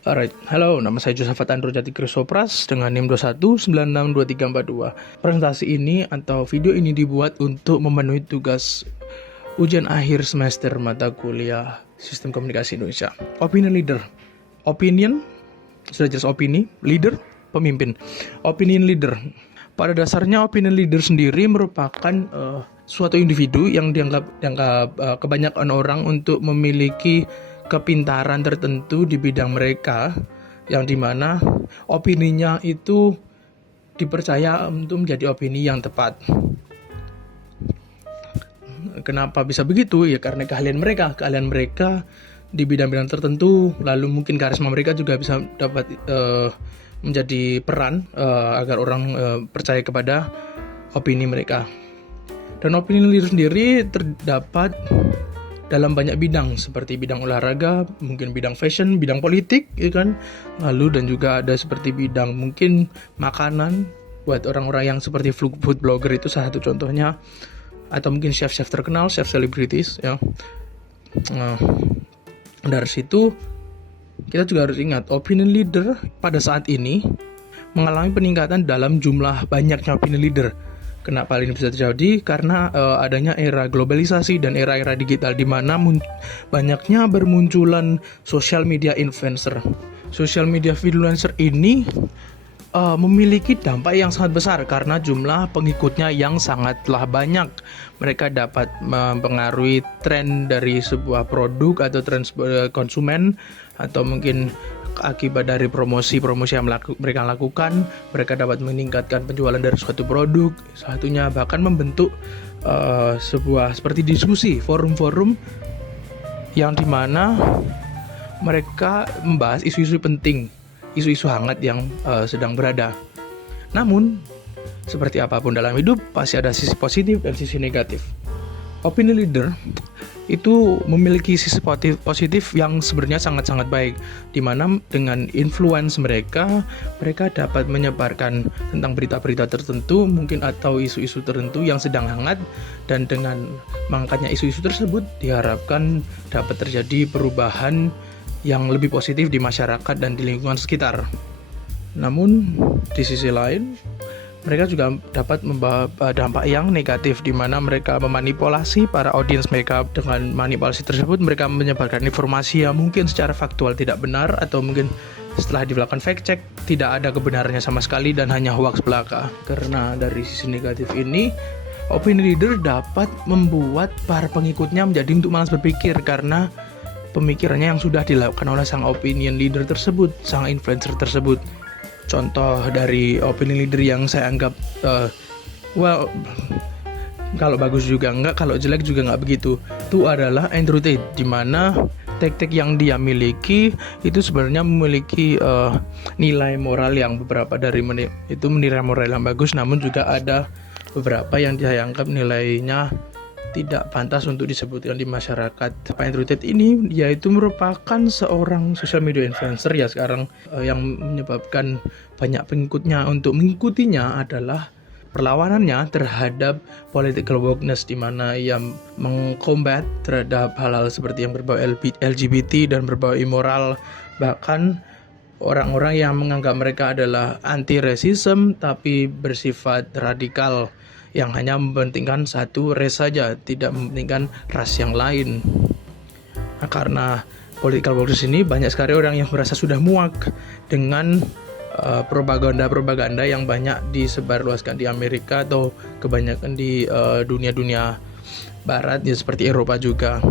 Alright, halo, nama saya Josafat Andro Jati Crisopras dengan NIM 21962342. Presentasi ini atau video ini dibuat untuk memenuhi tugas ujian akhir semester mata kuliah Sistem Komunikasi Indonesia. Opinion leader. Opinion, sudah jelas opini, leader, pemimpin. Opinion leader. Pada dasarnya opinion leader sendiri merupakan suatu individu yang dianggap kebanyakan orang untuk memiliki kepintaran tertentu di bidang mereka, yang dimana opininya itu dipercaya untuk menjadi opini yang tepat. Kenapa bisa begitu? Ya karena keahlian mereka di bidang-bidang tertentu, lalu mungkin karisma mereka juga bisa dapat menjadi peran agar orang percaya kepada opini mereka. Dan opini leader sendiri terdapat dalam banyak bidang, seperti bidang olahraga, mungkin bidang fashion, bidang politik, ya kan? Lalu dan juga ada seperti bidang mungkin makanan, buat orang-orang yang seperti food blogger itu salah satu contohnya, atau mungkin chef-chef terkenal, chef celebrities, ya. Nah, dari situ kita juga harus ingat, opinion leader pada saat ini mengalami peningkatan dalam jumlah banyaknya opinion leader. Kenapa hal ini bisa terjadi? Karena adanya era globalisasi dan era-era digital di mana banyaknya bermunculan social media influencer. Social media influencer ini memiliki dampak yang sangat besar karena jumlah pengikutnya yang sangatlah banyak. Mereka dapat mempengaruhi tren dari sebuah produk atau tren konsumen, atau mungkin akibat dari promosi yang mereka lakukan, mereka dapat meningkatkan penjualan dari suatu produk. Satunya bahkan membentuk sebuah seperti diskusi, forum-forum yang dimana mereka membahas isu-isu penting, isu-isu hangat yang sedang berada. Namun, seperti apapun dalam hidup, pasti ada sisi positif dan sisi negatif. Opinion leader itu memiliki sisi positif yang sebenarnya sangat-sangat baik, di mana dengan influence mereka dapat menyebarkan tentang berita-berita tertentu mungkin atau isu-isu tertentu yang sedang hangat, dan dengan mengangkatnya isu-isu tersebut diharapkan dapat terjadi perubahan yang lebih positif di masyarakat dan di lingkungan sekitar. Namun di sisi lain, mereka juga dapat membawa dampak yang negatif, di mana mereka memanipulasi para audiens mereka. Dengan manipulasi tersebut, mereka menyebarkan informasi yang mungkin secara faktual tidak benar, atau mungkin setelah dilakukan fact check tidak ada kebenarannya sama sekali dan hanya hoax belaka. Karena dari sisi negatif ini, opinion leader dapat membuat para pengikutnya menjadi untuk malas berpikir karena pemikirannya yang sudah dilakukan oleh sang opinion leader tersebut, sang influencer tersebut. Contoh dari opinion leader yang saya anggap kalau bagus juga enggak, kalau jelek juga enggak begitu, itu adalah Andrew Tate, di mana teknik yang dia miliki itu sebenarnya memiliki nilai moral yang beberapa dari itu nilai moral yang bagus, namun juga ada beberapa yang dia anggap nilainya tidak pantas untuk disebutkan di masyarakat. Andrew Tate ini yaitu merupakan seorang social media influencer ya sekarang, yang menyebabkan banyak pengikutnya untuk mengikutinya adalah perlawanannya terhadap political wokeness, di mana ia mengkombat terhadap hal-hal seperti yang berbau LGBT dan berbau immoral. Bahkan orang-orang yang menganggap mereka adalah anti-racism tapi bersifat radikal, yang hanya mementingkan satu ras saja, tidak mementingkan ras yang lain. Nah, karena political wokeness ini, banyak sekali orang yang merasa sudah muak dengan propaganda yang banyak disebarluaskan di Amerika atau kebanyakan di dunia-dunia barat ya, seperti Eropa juga.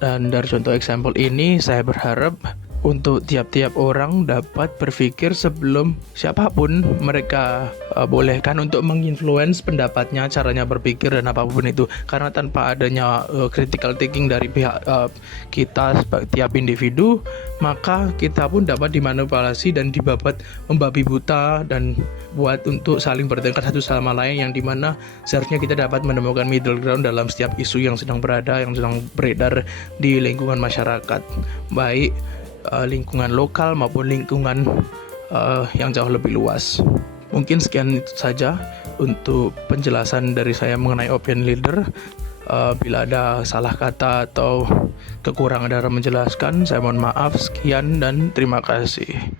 Dan dari contoh example ini, saya berharap untuk tiap-tiap orang dapat berpikir sebelum siapapun mereka bolehkan untuk menginfluence pendapatnya, caranya berpikir dan apapun itu. Karena tanpa adanya critical thinking dari pihak kita sebagai tiap individu, maka kita pun dapat dimanipulasi dan dibabat membabi buta dan buat untuk saling bertengkar satu sama lain, yang dimana seharusnya kita dapat menemukan middle ground dalam setiap isu yang sedang beredar di lingkungan masyarakat, baik lingkungan lokal maupun lingkungan yang jauh lebih luas. Mungkin sekian itu saja untuk penjelasan dari saya mengenai opinion leader. Bila ada salah kata atau kekurangan dalam menjelaskan, saya mohon maaf. Sekian dan terima kasih.